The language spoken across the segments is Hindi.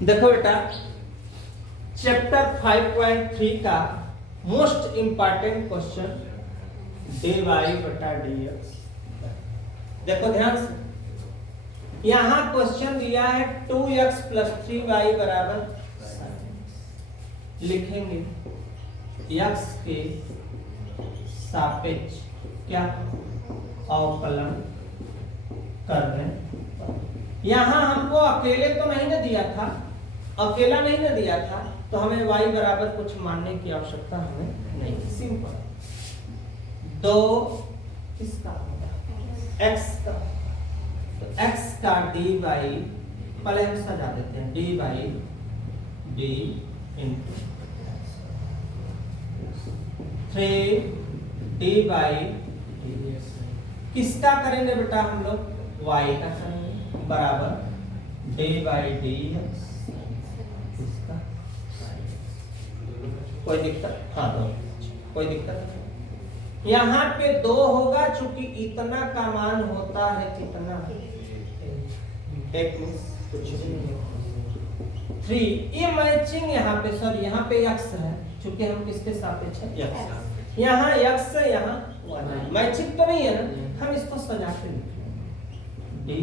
देखो बेटा, चैप्टर 5.3 का मोस्ट इंपॉर्टेंट क्वेश्चन dy बटा dx। देखो ध्यान से, यहां क्वेश्चन दिया है 2x प्लस 3y बराबर, लिखेंगे x के सापेक्ष क्या अवकलन करने। यहां हमको अकेले तो नहीं ना दिया था, अकेला नहीं ना दिया था, तो हमें y बराबर कुछ मानने की आवश्यकता हमें नहीं। सिंपल, दो किसका होगा, x का, तो x का dy, पहले हम सजा देते हैं, dy d into 3 dy dx। किसका करेंगे बेटा हम लोग, y का करेंगे, बराबर dy dx। इसका कोई दिक्कत, हाँ दो, कोई दिक्कत नहीं। यहाँ पे 2 होगा, चूंकि इतना का मान होता है कितना, 1 में कुछ नहीं, 3। ये मैचिंग यहाँ पे, सॉरी यहाँ पे x है, चूंकि हम किसके सापेक्ष है, x। यहाँ x है, यहाँ y, मैचिंग तो नहीं है ना, हम इसको सजा के लिखेंगे dy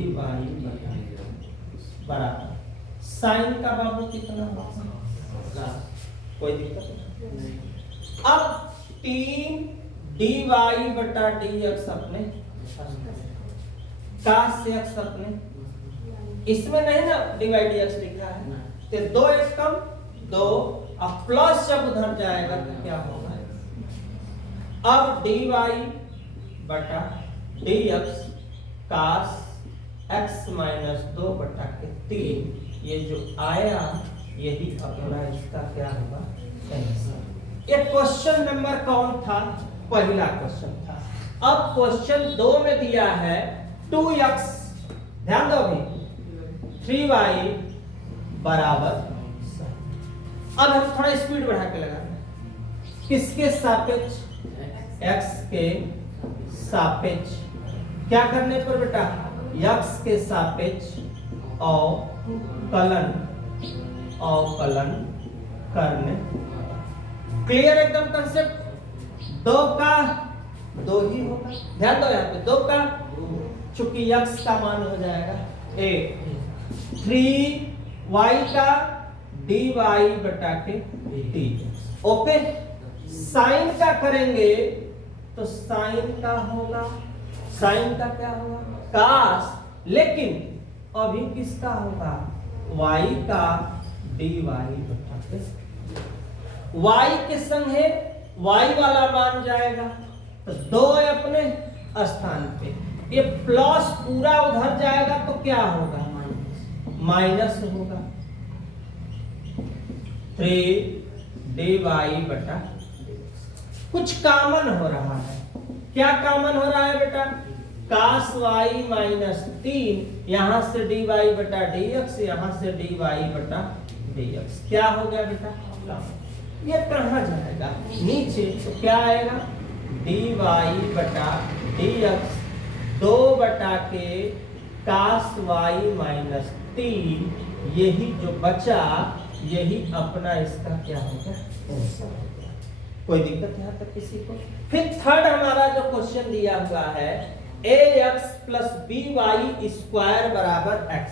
बराबर साइन का बाबू कितना होगा, कोई दिक्कत नहीं। अब 3 dy बटा dx अपने cos x अपने, इसमें नहीं ना dy dx लिखा है, तो 2 एक कम 2, अब प्लस जब उधर जाएगा तो क्या होगा, अब dy बटा dx cos x माइनस 2 बटा के 3, ये जो आया यही अपना इसका क्या होगा, ये क्वेश्चन नंबर कौन था, पहला क्वेश्चन था। अब क्वेश्चन 2 में दिया है 2x, ध्यान दो अभी, 3y बराबर, अब हम थोड़ा स्पीड बढ़ा के लगा रहे हैं, किसके सापेक्ष, x के सापेक्ष, क्या करने पर बेटा, x के सापेक्ष अवकलन करने। क्लियर एकदम कंसेप्ट, 2 का 2 ही होगा, ध्यान दो यहाँ पे 2 का, चूंकि x का मान हो जाएगा 1, 3y का dy बटा के dx। ओके, साइन का करेंगे तो साइन का होगा, साइन का क्या होगा, cos, लेकिन अभी किसका होगा, y का dy बटा के, y के संग है y वाला मान जाएगा, तो 2 अपने स्थान पे, ये प्लस पूरा उधर जाएगा तो क्या होगा, माइनस होगा, 3 dy बटा, कुछ कॉमन हो रहा है, क्या कॉमन हो रहा है बेटा, cos y माइनस 3, यहां से dy बटा dx, यहां से dy बटा dx, क्या हो गया बेटा, ये कहां जाएगा, नीचे, तो क्या आएगा, dy बटा dx 2 बटा के cos y माइनस 3, यही जो बचा यही अपना इसका क्या होगा, कोई दिक्कत यहाँ तक किसी को। फिर थर्ड हमारा जो क्वेश्चन दिया हुआ है ax प्लस by स्क्वायर बराबर x,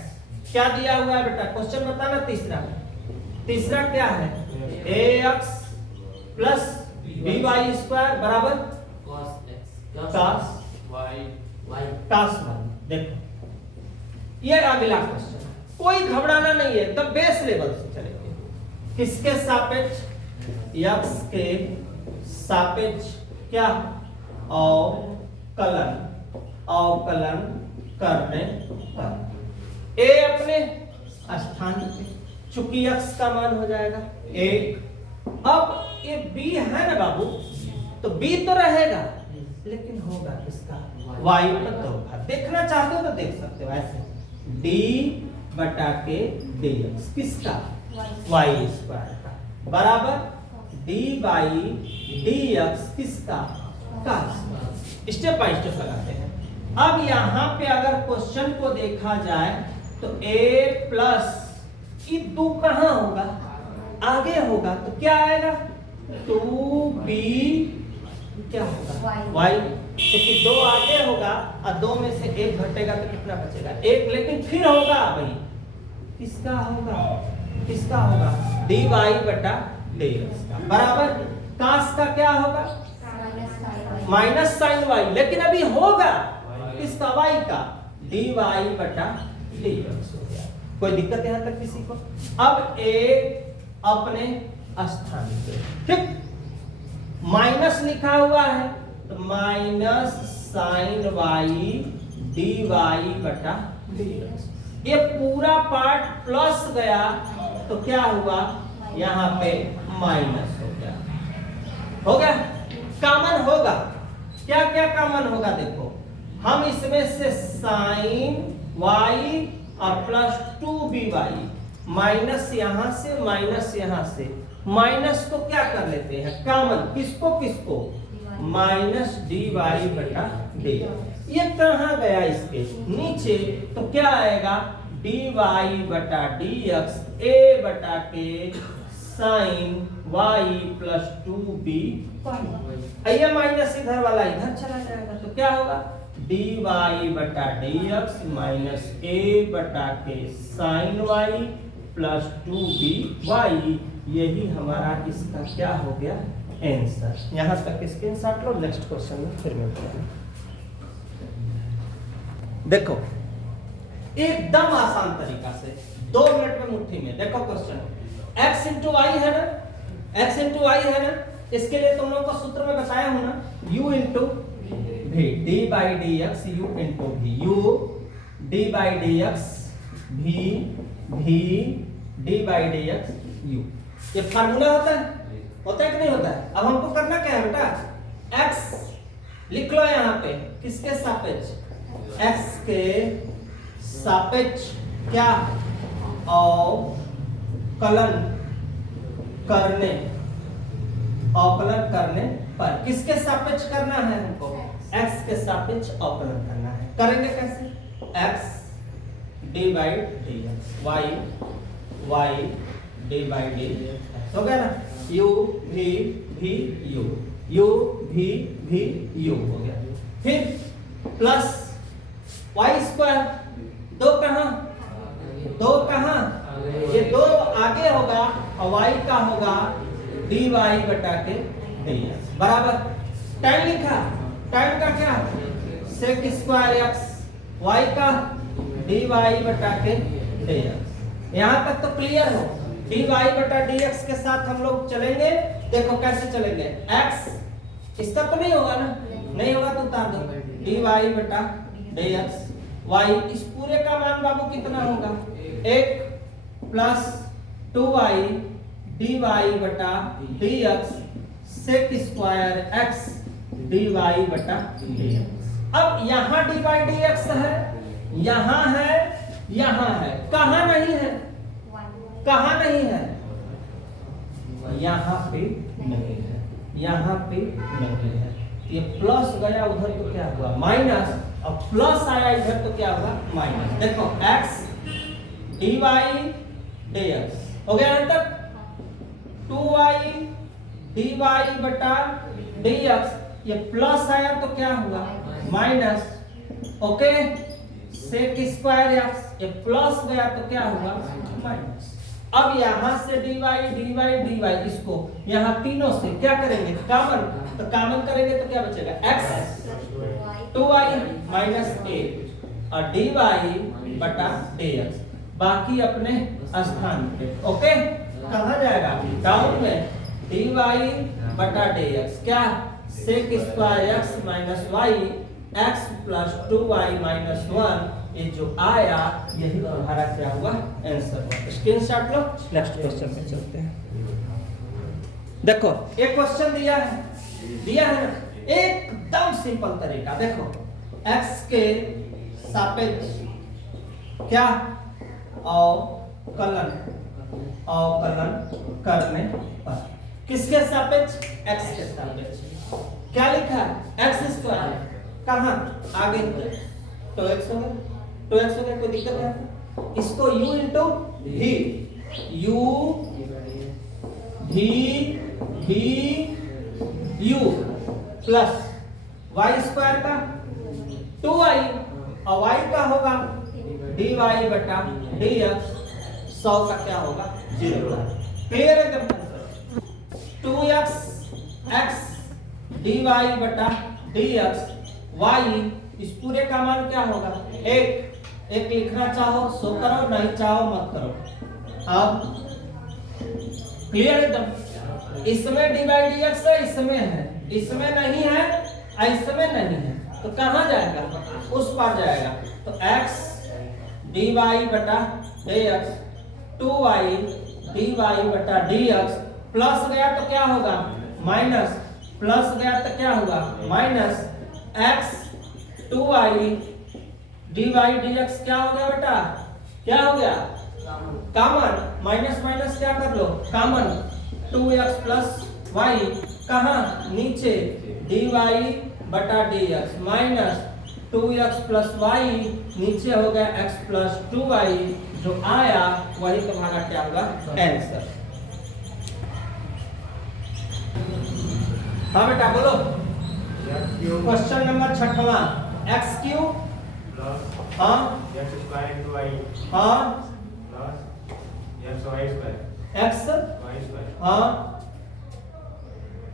क्या दिया हुआ है बेटा, क्वेश्चन बताना। तीसरा क्या है, ax प्लस by स्क्वायर बराबर cos y। देखो ये अगला क्वेश्चन, कोई घबराना नहीं है, एकदम बेस लेवल से चलेंगे। किसके सापेक्ष, x के सापेक्ष क्या, अवकलन करने पर, a अपने स्थान पे, चूंकि x का मान हो जाएगा 1। अब ये b है ना बाबू, तो b तो रहेगा, लेकिन होगा किसका, y पर 2। देखना चाहते हो तो देख सकते हो ऐसे, d बटा के dx, किसका, y स्क्वायर का, बराबर d बाई dx किसका, cos। स्टेप बाय स्टेप लगाते हैं। अब यहाँ पे अगर क्वेश्चन को देखा जाए तो a प्लस कि 2 कहाँ होगा, आगे होगा, तो क्या आएगा 2b क्या होगा y, क्योंकि 2 आगे होगा और 2 में से 1 घटेगा तो कितना बचेगा 1, लेकिन फिर होगा भाई किसका होगा, किसका होगा dy बटा dx का बराबर cos का क्या होगा माइनस साइन y, लेकिन अभी होगा किसका y का dy बटा dx हो गया। कोई दिक्कत यहां तक किसी को? अब एक अपने स्थान पे ठीक माइनस लिखा हुआ है तो माइनस साइन y dy बटा dx, ये पूरा पार्ट प्लस गया तो क्या हुआ यहाँ पे माइनस हो गया कॉमन होगा, क्या क्या कॉमन होगा देखो, हम इसमें से साइन y और प्लस 2by माइनस यहां से माइनस यहां से, माइनस को क्या कर लेते हैं कॉमन, किसको किसको माइनस dy बटा dx, ये कहां गया इसके नीचे तो क्या आएगा dy बटा dx a बटा के साइन y प्लस 2b, ये माइनस इधर वाला इधर चला जाएगा तो क्या होगा dy बटा dx माइनस a बटा के साइन y प्लस 2by, यही हमारा इसका क्या हो गया आंसर। यहां तक स्क्रीनशॉट लो, नेक्स्ट क्वेश्चन में फिर मिलते हैं। देखो एकदम आसान तरीका से 2 मिनट में मुट्ठी में देखो क्वेश्चन, x इंटू y है ना, x इंटू y है ना, इसके लिए तुम लोगों को सूत्र में बताया हूं ना u into v d by d x u into v, u d by d x v d by d x u, ये फार्मूला होता है कि नहीं होता है? अब हमको करना क्या है बेटा, x लिख लो यहाँ पे किसके सापेक्ष, x के सापेक्ष क्या अवकलन करने, अवकलन करने पर किसके सापेक्ष करना है हमको, x के सापेक्ष अवकलन करना है। करेंगे कैसे, x d by d x y d by D हो गया ना, u v u v हो गया, फिर प्लस y स्क्वायर, 2 कहाँ ये 2 आगे होगा और y का होगा dy बटा के dx बराबर tan लिखा, tan का क्या sec स्क्वायर x, y का dy बटा के dx। यहां तक तो क्लियर हो, dy बटा dx के साथ हम लोग चलेंगे, देखो कैसे चलेंगे, x इसका तो नहीं होगा ना, नहीं होगा तो उतार दो dy बटा dx, y इस पूरे का मान बाबू कितना होगा 1 प्लस 2y dy बटा dx sec square x dy बटा dx। अब यहाँ dy dx है, यहाँ है, यहाँ है, कहाँ नहीं है, कहाँ नहीं है, यहाँ पे नहीं है, यहाँ पे नहीं है, ये प्लस गया उधर तो क्या हुआ माइनस, और प्लस आया इधर तो क्या हुआ माइनस। देखो x dy dx हो गया यहाँ तक, 2y dy बटा dx, ये प्लस आया तो क्या हुआ minus, okay sec square x, ये प्लस गया तो क्या हुआ माइनस। अब यहां से dy इसको यहां तीनों से क्या करेंगे कॉमन, तो कॉमन करेंगे तो क्या बचेगा x 2y माइनस a और dy बटा dx, बाकी अपने स्थान पे, ओके कहां जाएगा डाउन में dy बटा dx क्या sec square x minus y x plus 2y minus 1, ये जो आया यही तुम्हारा क्या हुआ आंसर हुआ। स्क्रीनशॉट लो, नेक्स्ट क्वेश्चन पे चलते हैं। देखो एक क्वेश्चन दिया है ना, एकदम सिंपल तरीका, देखो x के सापेक्ष क्या अवकलन करने पर, किसके सापेक्ष x के सापेक्ष, क्या लिखा है x स्क्वायर, कहाँ आगे तो x हो गया, कोई दिक्कत है, इसको u into v u v v u plus y square का 2y और y का होगा dy बटा dx 100 का क्या होगा 0। क्लियर है एकदम। 2x x dy बटा dx y इस पूरे का मान क्या होगा एक लिखना चाहो सो करो, नहीं चाहो मत करो। अब क्लियर एकदम। इसमें dy dx है, इसमें है, इसमें नहीं है, इसमें नहीं है, तो कहाँ जाएगा उस पार जाएगा। तो x dy बटा dx 2y dy बटा dx प्लस गया तो क्या होगा माइनस, प्लस गया तो क्या होगा minus x 2y dy dx क्या हो गया बेटा, क्या हो गया कॉमन, माइनस माइनस क्या कर लो कॉमन, 2x प्लस y कहाँ नीचे dy बटा dx minus 2x plus y नीचे हो गया x प्लस 2y, जो आया वही तुम्हारा क्या होगा आंसर। हाँ बेटा बोलो। क्वेश्चन नंबर 6वां x क्यूब प्लस हाँ x स्क्वायर इनटू y हाँ plus x y square x y square हाँ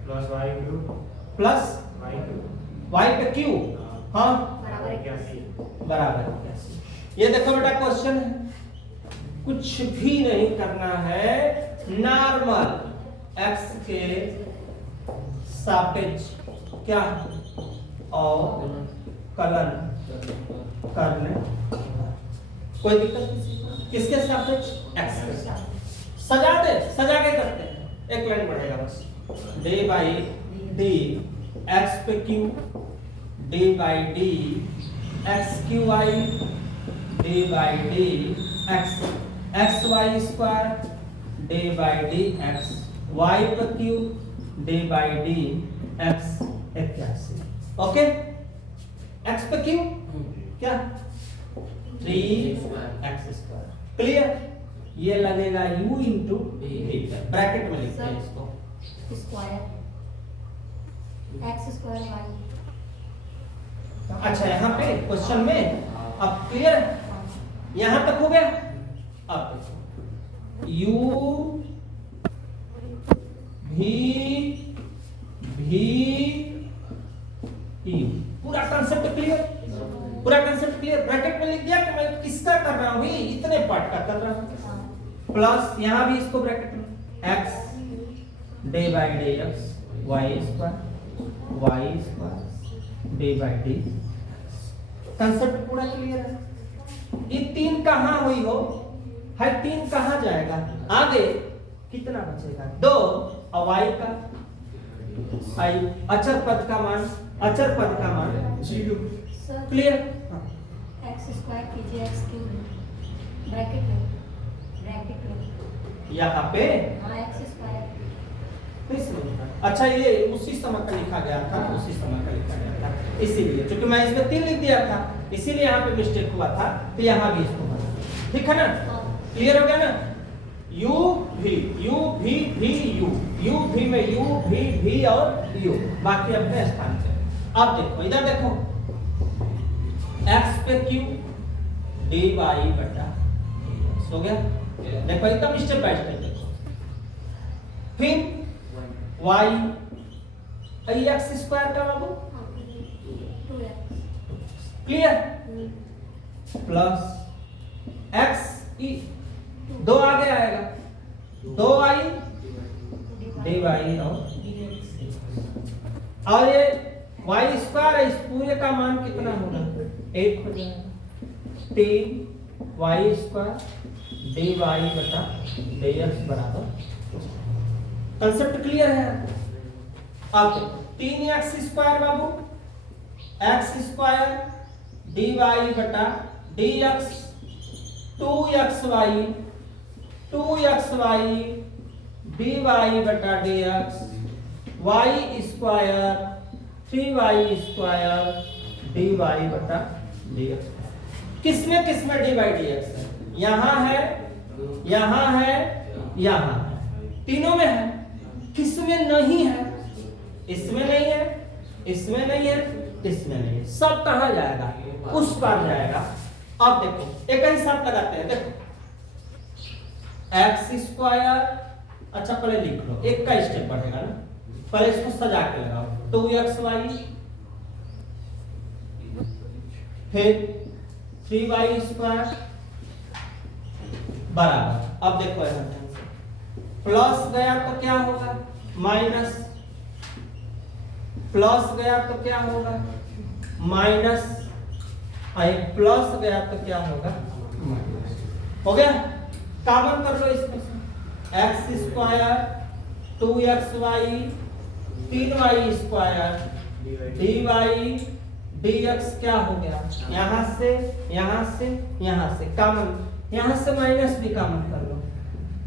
plus y cube plus y cube y का क्यूब हाँ बराबर 81। बराबर 81। ये देखो बेटा क्वेश्चन है, कुछ भी नहीं करना है, नॉर्मल x के सापेक्ष क्या और कलन करने, कोई दिक्कत नहीं। किसके सापेक्ष x के सापेक्ष सजा दे, सजा के करते हैं, एक लाइन बढ़ेगा बस। d बाई डी x पे q d by d x q y d by d x x y square d by d x y पे q d by d x 81। Okay x पे q क्या 3x स्क्वायर। क्लियर। ये लगेगा u इंटू ब्रैकेट में लिखते हैं इसको स्क्वायर x स्क्वायर y। अच्छा यहाँ पे क्वेश्चन में अब क्लियर है, यहाँ तक हो गया। अब देखो u v पूरा कंसेप्ट क्लियर, पूरा कंसेप्ट क्लियर। ब्रैकेट में लिख दिया कि मैं किसका कर रहा हूँ, इतने पार्ट का कर रहा हूँ। प्लस यहाँ भी इसको ब्रैकेट में x d by d x y square d by d. Concept पूरा क्लियर है। ये 3 कहाँ हुई हो है, 3 कहाँ जाएगा आगे, कितना बचेगा 2 और y का आई अचर पद का मान, अचर पद का मान 0। Sir clear. x स्क्वायर कीजिए x क्यूब ब्रैकेट में यहाँ पे हाँ x स्क्वायर। अच्छा ये उसी समय का लिखा गया था, उसी समय का लिखा गया था, इसीलिए क्योंकि मैं इसमें 3 लिख दिया था, इसीलिए यहाँ पे मिस्टेक हुआ था, तो यहाँ भी इसको बना। ठीक है ना, क्लियर हो गया ना। u v में u v और u बाकी अपने स्थान पे। अब देखो इधर देखो x पे q dy बटा dx हो गया। देखो एकदम स्टेप बाय स्टेप देखो। फिर y x स्क्वायर का बाबू 2x क्लियर प्लस x ई 2 आगे आएगा 2y dy और ये y स्क्वायर है, इस पूरे का मान कितना होगा 8 3 y स्क्वायर dy बटा dx बराबर। कंसेप्ट क्लियर है। अब 3x स्क्वायर बाबू x स्क्वायर dy बटा dx 2xy dy बटा dx y square 3y square dy बटा dx। किसमें dy dx है, यहाँ है यहाँ है, तीनों में है, किसमें नहीं है? इसमें नहीं है, इसमें नहीं है, इसमें नहीं है, सब कहाँ जाएगा? उस पर जाएगा। अब देखो एक ही साथ लगाते हैं, देखो एक्स स्क्वायर, अच्छा पहले लिख लो, एक का स्टेप बढ़ेगा ना, पहले इसको सजा के लगाओ, 2xy फिर 3y स्क्वायर बराबर, अब देखो यहाँ प्लस गया तो क्या होगा? माइनस, प्लस गया तो क्या होगा? माइनस, प्लस गया तो क्या होगा? माइनस। हो गया? कॉमन कर लो इसमें से, x square 2xy 3y square dy dx क्या हो गया? यहाँ से यहाँ से यहाँ से कॉमन, यहाँ से माइनस भी कॉमन कर लो,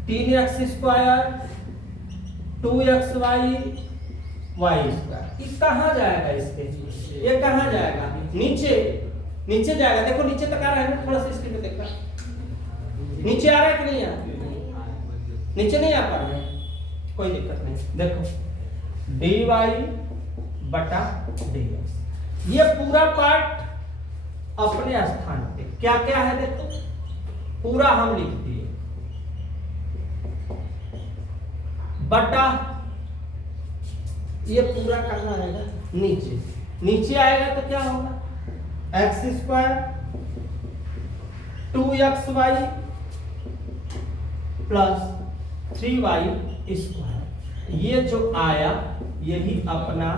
3x square 2xy y square, ये कहाँ जाएगा? इसके ये कहाँ जाएगा? नीचे, नीचे जाएगा। देखो नीचे तक आ रहा है ना, थोड़ा सा स्क्रीन पे देखना, नीचे आ रहा है कि नहीं आ रहा? नीचे नहीं आ पा रहा है, कोई दिक्कत नहीं। देखो dy बटा dx, ये पूरा पार्ट अपने स्थान पे क्या क्या है देखो, पूरा हम लिख दिए, बटा ये पूरा कहाँ आएगा? नीचे, नीचे आएगा तो क्या होगा? X square 2xy plus 3y square, ये जो आया यही अपना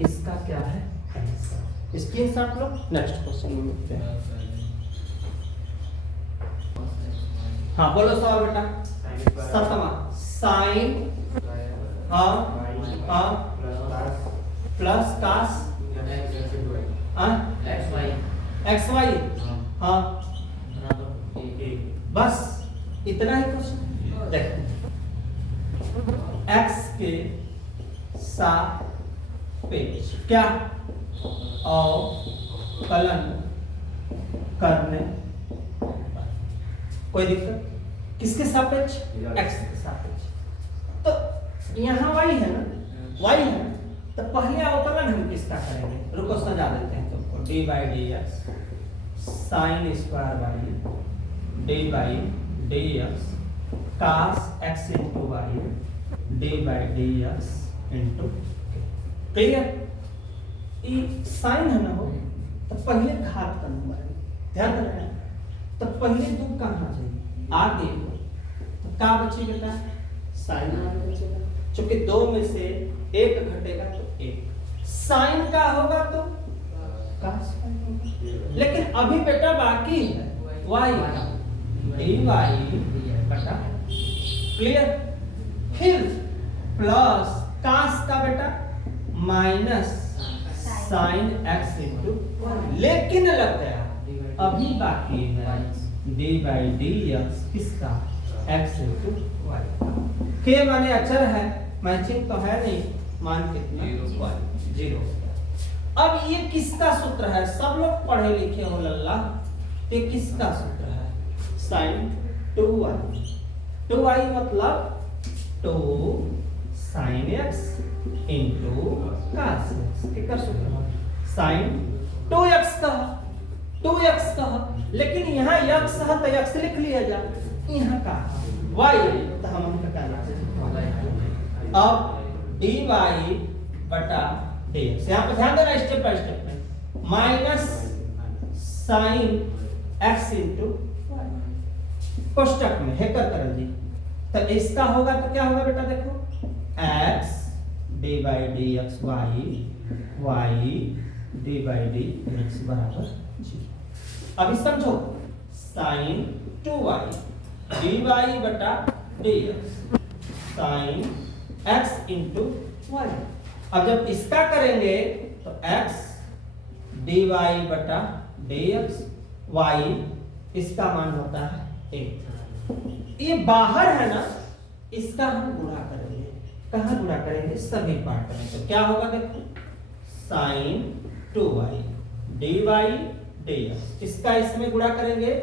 इसका क्या है? स्क्रीनशॉट लो, नेक्स्ट क्वेश्चन में मिलते हैं। हाँ बोलो सवाल बेटा। सतमा sine plus cos x y, हाँ बस इतना ही क्वेश्चन। देखो एक्स के सापेक्ष क्या अवकलन करने, कोई दिक्कत? किसके सापेक्ष? एक्स के सापेक्ष। तो यहाँ वाई है ना, वाई है ना, तो पहले अवकलन हम किसका करेंगे? रुको सजा देते हैं तुमको, d by d x sine square by d by d x cos x into y d by d x into, clear? ये साइन है ना, हो तो पहले घात का नंबर है, ध्यान रखना। तो पहले दो कहाँ चाहिए? आगे, तो क्या बचे बेटा? साइन बचेगा, क्योंकि दो में से एक घटेगा तो एक, साइन का होगा तो कास का होगा। लेकिन अभी बेटा बाकी है वाई का, डी वाई बटा, क्लियर? फिर प्लस कास का बेटा माइनस साइन एक्स इंटू, लेकिन लग गया अभी बाकी है डी बाई डी एक्स किसका? X into y. के माने अचर है, मैचिंग तो है नहीं, मान कितना? 0। अब ये किसका सूत्र है? सब लोग पढ़े लिखे हो लल्ला, ये किसका सूत्र है? साइन 2y, 2y मतलब 2 sine x into cos x, किसका सूत्र है? साइन 2x का, 2x का, लेकिन यहाँ x है तो x लिख लिया जा, यहाँ का y तो हम करना चाहिए। अब dy बटा dx, यहाँ पे ध्यान देना स्टेप बाय स्टेप में, माइनस साइन x इंटू कोष्टक में हेकर करें जी, तो इसका होगा तो क्या होगा बेटा? देखो x d by d x y d by d x बराबर 0। अभी समझो, साइन 2y डी वाई बटा d x sine x into y. अब जब इसका करेंगे तो x डी वाई बटा डी एक्स वाई, इसका मान होता है 1। ये बाहर है ना, इसका हम गुणा करेंगे, कहाँ गुणा करेंगे? सभी पार्ट में। तो क्या होगा देखो, sine 2y d y d x, इसका इसमें गुणा करेंगे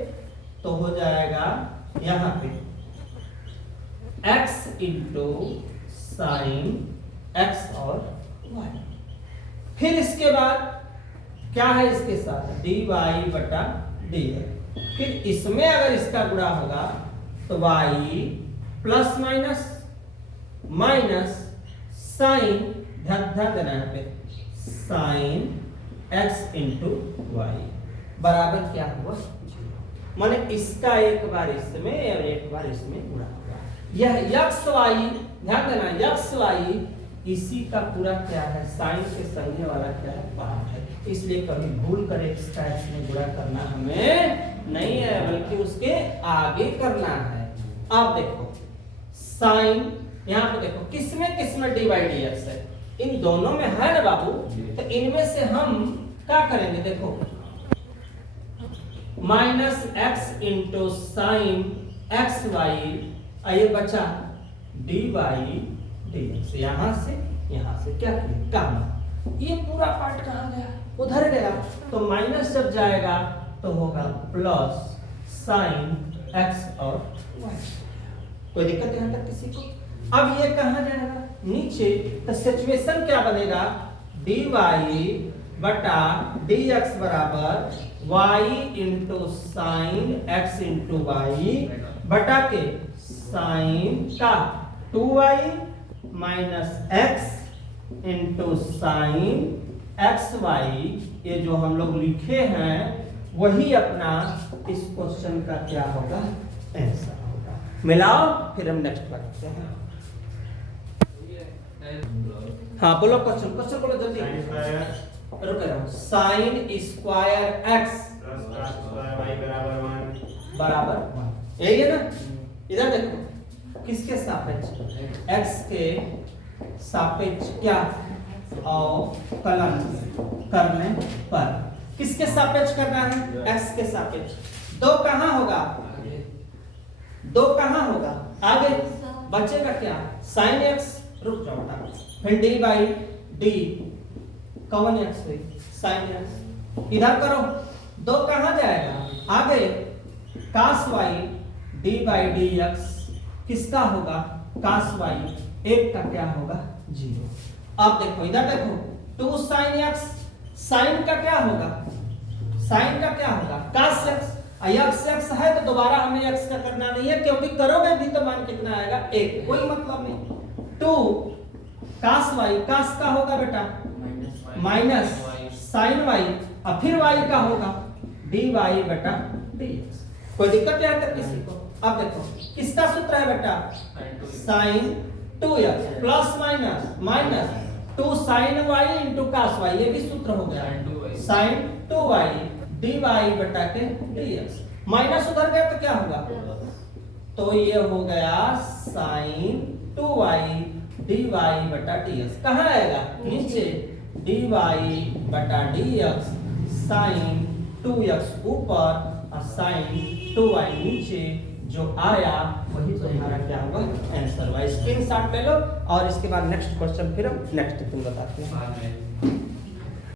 तो हो जाएगा यहाँ पे x इंटू साइन x और y। फिर इसके बाद क्या है इसके साथ dy बटा dx। फिर इसमें अगर इसका गुणा होगा तो y plus minus minus sine ध्यान देना है पे साइन x इंटू वाई बराबर क्या हुआ, माने इसका एक बार इसमें और एक बार इसमें गुणा होगा। यह x y ध्यान देना x y इसी का पूरा क्या है साइन के संज्ञा वाला क्या है पार्ट है, इसलिए कभी भूल कर x का x में गुणा करना हमें नहीं है बल्कि उसके आगे करना है। अब देखो साइन यहाँ पे देखो किसमें dy dx है, इन दोनों में है ना बाबू, तो इनमें से हम क्या करेंगे देखो minus x into sine x y ये बचा डी वाई डी एक्स। यहां से क्या किया काम, ये पूरा पार्ट कहां गया उधर गया, तो माइनस जब जाएगा तो होगा प्लस साइन एक्स और वाई। कोई दिक्कत यहां तक किसी को? अब ये कहां जाएगा नीचे, तो सिचुएशन क्या बनेगा डी वाई बटा डी एक्स बराबर y into sine x into y बटा के साइन का 2y minus x into sine x y. ये जो हम लोग लिखे हैं वही अपना इस क्वेश्चन का क्या होगा आंसर होगा। मिलाओ फिर हम नेक्स्ट बढ़ते हैं। हाँ बोलो क्वेश्चन बोलो जल्दी। रुक जाओ साइन स्क्वायर x बराबर 1 यही है ना। इधर देखो किसके सापेक्ष x के सापेक्ष क्या अवकलन करने पर किसके सापेक्ष करना है x के सापेक्ष। दो कहां होगा आगे बचेगा क्या साइन x, रुक जाओ फिर डी बाई डी कौन एक्स हुई साइन एक्स, इधर करो दो कहां जाएगा आगे cos y d by d x किसका होगा कास वाई, एक का क्या होगा 0। अब देखो इधर देखो 2 साइन एक्स, साइन का क्या होगा कास एक्स, एक्स है तो दोबारा हमें एक्स का करना नहीं है क्योंकि करोगे भी तो मान कितना आएगा 1, कोई मतलब नहीं। 2 कास वाई, कास का होगा बेटा माइनस साइन वाई और फिर वाई का होगा डी वाई बटा डी एक्स। कोई दिक्कत यहाँ तक किसी को? अब देखो किसका सूत्र है बेटा sine 2x plus minus 2 sine y into cos y, ये भी सूत्र हो गया साइन 2y डी वाई बटा के डी एक्स। माइनस उधर गया तो क्या होगा, तो ये हो गया साइन 2y डी वाई बटा डी एक्स। कहाँ आएगा नीचे dy बटा dx साइन 2x ऊपर और साइन 2y नीचे, जो आया वही तुम्हारा क्या होगा आंसर। स्क्रीनशॉट ले लो और इसके बाद नेक्स्ट क्वेश्चन फिर हम नेक्स्ट तुम बताते हैं।